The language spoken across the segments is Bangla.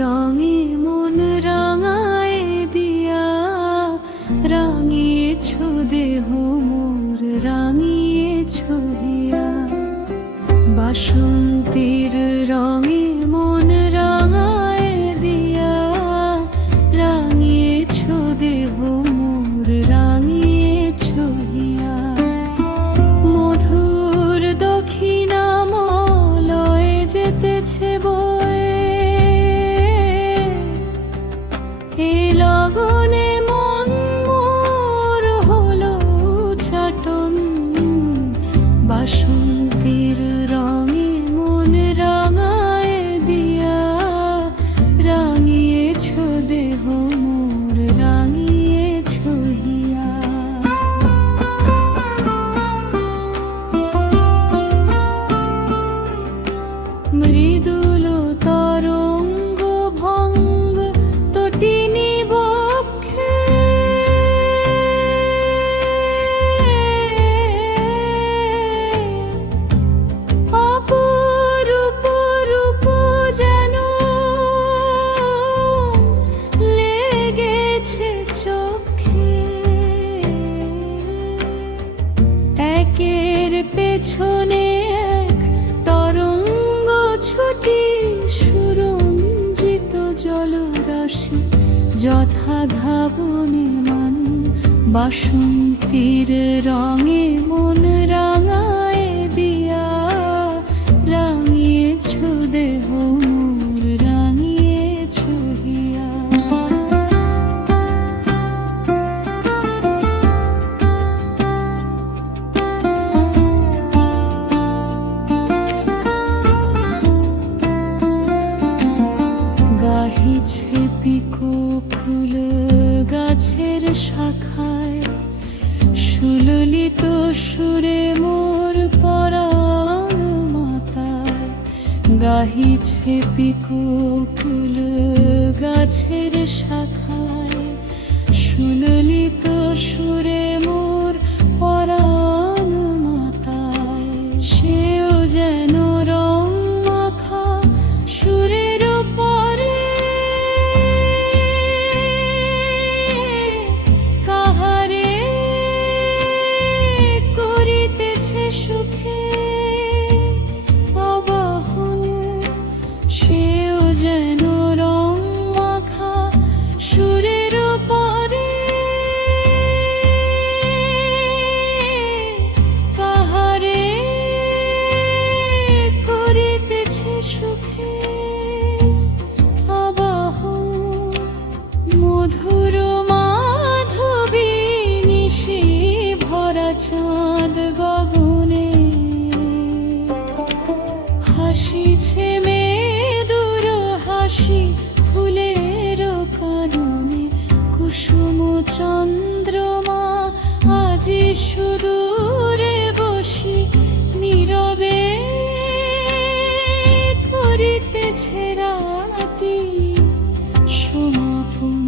রঙে মন রাঙায় দিয়া, রাঙিয়েছ দেহ মোর, রাঙিয়েছ হিয়া। বাসন্তীর রঙে মন রাঙায় দিয়া, রাঙিয়েছ দেহ মোর, রাঙিয়েছ হিয়া। মধুর দক্ষিণামলয়ে যেতেছে বয়ে, এ লগনে মন মোর হলো চাটন। বাসন্তীর রঙে মন রাঙায় দিয়া, রাঙিয়েছ দেহ মোর, রাঙিয়েছ হিয়া। মৃদুল তরঙ্গ ভঙ্গ তটিনী বক্ষে, অপরূপ রূপ যেন লেগেছে চোখে। একের পেছনে এক তরঙ্গ ছুটি, সুরঞ্জিত জলরাশি যথা ধাবনে মান। বাসন্তীর রঙে মন রাঙায় দিয়া, রাঙিয়েছ দেহ মোর, রাঙিয়েছ হিয়া। গাহিছে পিকো ফুল গাছের শাখায়, সুললিত সুরে মোর পরাণ মাতায়। গাহিছে পিকো ফুল গাছের শাখায়, সুললিত সুরে মোর পরাণ মাতায়। সেও যেন রং মাখা সুরের পরে, কাহারে করিতেছে সুখে আবাহন। সেও যেন রং মাখা সুরের পরে, কাহারে করিতেছে সুখে আবাহন। মধুর মাধবী নিশি ভরা চাঁদ গগনে, হাসিছে মেদুর হাসি ফুলের কাননে। কুসুম চন্দ্রমা আজি সুদূরে বসি, নীরবে করিতেছে রাতি সমাপন।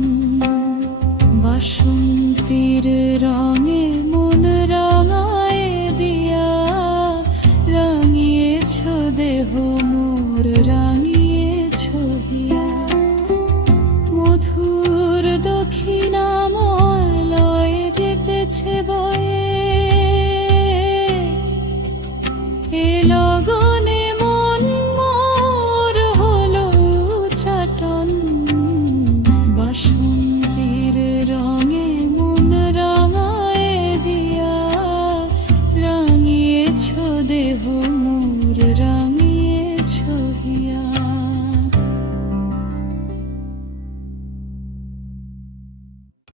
বাসন্তীর রঙে মন রাঙায় দিয়া, রাঙিয়েছ দেহ মোর, রাঙিয়েছ হিয়া। মধুর দক্ষিণামলয়ে যেতেছে বয়ে, এ লগনে মন মোর হলো চাটন। বাসন্তীর রঙে মন রাঙায় দিয়া, রাঙিয়েছ দেহ মোর।